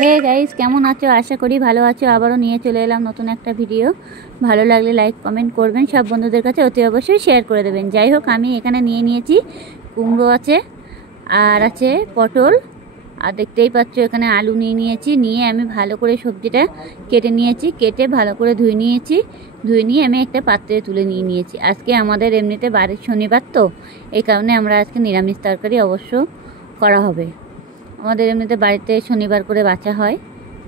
Hey guys, কেমন আছো? আশা করি ভালো আছো। আবারও নিয়ে চলে এলাম নতুন একটা ভিডিও। ভালো লাগলে লাইক কমেন্ট করবেন, সব বন্ধুদের কাছে অতি অবশ্যই শেয়ার করে দেবেন। যাই হোক, আমি এখানে নিয়ে নিয়েছি কুমড়ো আছে, আর আছে পটল, আর দেখতেই পাচ্ছ এখানে আলু নিয়ে নিয়েছি। নিয়ে আমি ভালো করে সবজিটা কেটে নিয়েছি, কেটে ভালো করে ধুয়ে নিয়েছি। ধুয়ে নিয়ে আমি একটা পাত্রে তুলে নিয়েছি। আজকে আমাদের এমনিতে বাড়ির শনিবার, তো এই কারণে আমরা আজকে নিরামিষ তরকারি অবশ্য করা হবে। আমাদের এমনিতে বাড়িতে শনিবার করে বাঁচা হয়,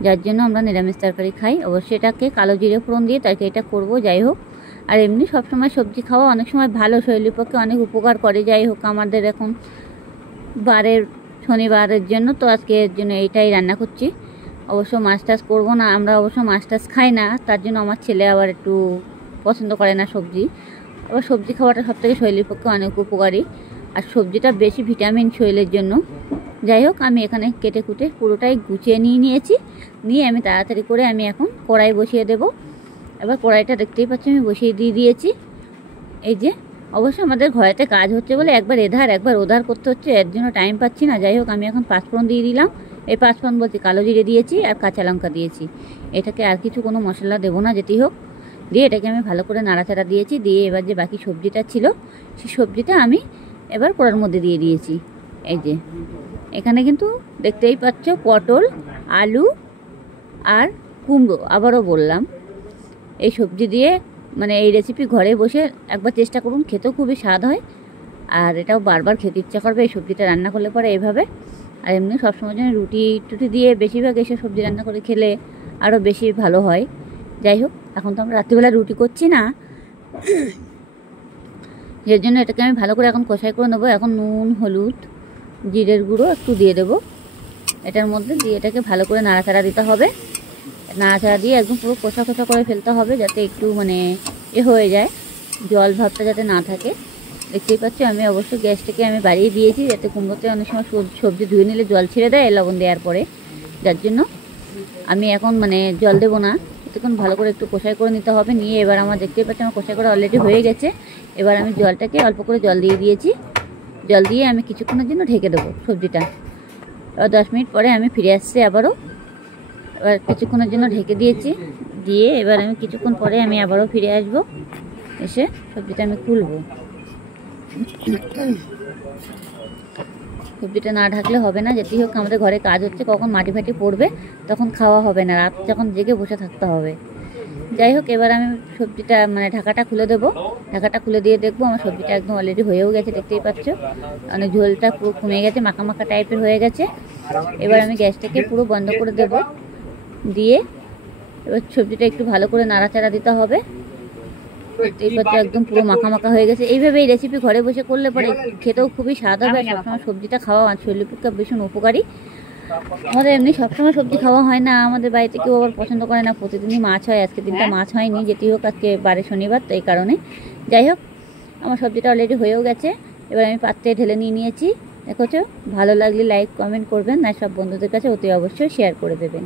যার জন্য আমরা নিরামিষ তরকারি খাই। অবশ্যই এটাকে কালো জিরে ফোড়ন দিয়ে তরকারিটা করবো। যাই হোক, আর এমনি সবসময় সবজি খাওয়া অনেক সময় ভালো, শরীরের পক্ষে অনেক উপকার করে। যাই হোক, আমাদের এখন বারের শনিবারের জন্য তো আজকে এর জন্য এইটাই রান্না করছি। অবশ্য মাছ টাছ করবো না, আমরা অবশ্য মাছ টাছ খাই না, তার জন্য আমার ছেলে আবার একটু পছন্দ করে না সবজি। আবার সবজি খাওয়াটা সবথেকে শরীরের পক্ষে অনেক উপকারী, আর সবজিটা বেশি ভিটামিন শরীরের জন্য। যাই হোক, আমি এখানে কেটে কুটে পুরোটাই গুছিয়ে নিয়েছি। নিয়ে আমি তাড়াতাড়ি করে আমি এখন কড়াই বসিয়ে দেব। এবার কড়াইটা দেখতেই পাচ্ছি আমি বসিয়ে দিয়েছি। এই যে, অবশ্য আমাদের ঘরেতে কাজ হচ্ছে বলে একবার এধার একবার ওধার করতে হচ্ছে, এর জন্য টাইম পাচ্ছি না। যাই হোক, আমি এখন পাঁচফোড়ন দিয়ে দিলাম। এই পাঁচফোড়ন বলছি, কালো জিরে দিয়েছি আর কাঁচা লঙ্কা দিয়েছি। এটাকে আর কিছু কোনো মশলা দেবো না, যেতেই হোক। দিয়ে এটাকে আমি ভালো করে নাড়াচাড়া দিয়েছি। দিয়ে এবার যে বাকি সবজিটা ছিল, সেই সবজিটা আমি এবার কড়ার মধ্যে দিয়ে দিয়েছি। এই যে, এখানে কিন্তু দেখতেই পাচ্ছ পটল, আলু আর কুমড়ো। আবারও বললাম, এই সবজি দিয়ে মানে এই রেসিপি ঘরে বসে একবার চেষ্টা করুন, খেতেও খুবই স্বাদ হয়। আর এটাও বারবার খেতে ইচ্ছা করবে এই সবজিটা রান্না করলে পরে এভাবে। আর এমনি সবসময় জন্য রুটি টুটি দিয়ে বেশিরভাগ এসব সবজি রান্না করে খেলে আরও বেশি ভালো হয়। যাই হোক, এখন তো আমরা রাত্রিবেলা রুটি করছি না, এর জন্য এটাকে আমি ভালো করে এখন কষাই করে নেবো। এখন নুন, হলুদ, জিরের গুঁড়ো একটু দিয়ে দেবো এটার মধ্যে। দিয়ে এটাকে ভালো করে নাড়াচাড়া দিতে হবে। নাড়াচাড়া দিয়ে একদম পুরো কষা কষা করে ফেলতে হবে, যাতে একটু মানে হয়ে যায়, জল ভাবটা যাতে না থাকে। দেখতেই পাচ্ছি আমি অবশ্যই গ্যাসটাকে আমি বাড়িয়ে দিয়েছি, যাতে কুমড়োতে অনেক সময় সবজি ধুয়ে নিলে জল ছেড়ে দেয় লবণ দেওয়ার পরে, যার জন্য আমি এখন মানে জল দেবো না। এতক্ষণ ভালো করে একটু কষাই করে নিতে হবে। নিয়ে এবার আমার দেখতেই পাচ্ছি আমার কষাই করে অলরেডি হয়ে গেছে। এবার আমি জলটাকে অল্প করে জল দিয়ে দিয়েছি। জল দিয়ে আমি কিছুক্ষণের জন্য ঢেকে দেবো সবজিটা। এবার 10 মিনিট পরে আমি ফিরে আসছি আবারও। এবার কিছুক্ষণের জন্য ঢেকে দিয়েছি। দিয়ে এবার আমি কিছুক্ষণ পরে আমি আবারও ফিরে আসবো। এসে সবজিটা আমি খুলবো। সবজিটা না ঢাকলে হবে না, যেতেই হোক আমাদের ঘরে কাজ হচ্ছে, কখন মাটি ফাটি পড়বে তখন খাওয়া হবে না, রাত যখন জেগে বসে থাকতে হবে। যাই হোক, এবার আমি সবজিটা মানে ঢাকাটা খুলে দেবো। ঢাকাটা খুলে দিয়ে দেখবো আমার সবজিটা একদম অলরেডি হয়েও গেছে। দেখতেই পাচ্ছ মানে ঝোলটা পুরো কমে গেছে, মাখা মাখা টাইপের হয়ে গেছে। এবার আমি গ্যাসটাকে পুরো বন্ধ করে দেব। দিয়ে এবার সবজিটা একটু ভালো করে নাড়াচাড়া দিতে হবে। দেখতেই পাচ্ছ একদম পুরো মাখা মাখা হয়ে গেছে। এইভাবে এই রেসিপি ঘরে বসে করলে পরে খেতেও খুবই স্বাদ হবে। সবসময় সবজিটা খাওয়া শরীরের পক্ষে ভীষণ উপকারী। আমাদের এমনি সবসময় সবজি খাওয়া হয় না, আমাদের বাড়িতে কেউ আবার পছন্দ করে না, প্রতিদিনই মাছ হয়। আজকে দিনটা মাছ হয়নি, যেটি হোক আজকে বারে শনিবার, তো এই কারণে। যাই হোক, আমার সবজিটা অলরেডি হয়েও গেছে। এবার আমি পাত্রে ঢেলে নিয়েছি। দেখো, ভালো লাগলে লাইক কমেন্ট করবেন, আর সব বন্ধুদের কাছে অতি অবশ্যই শেয়ার করে দেবেন।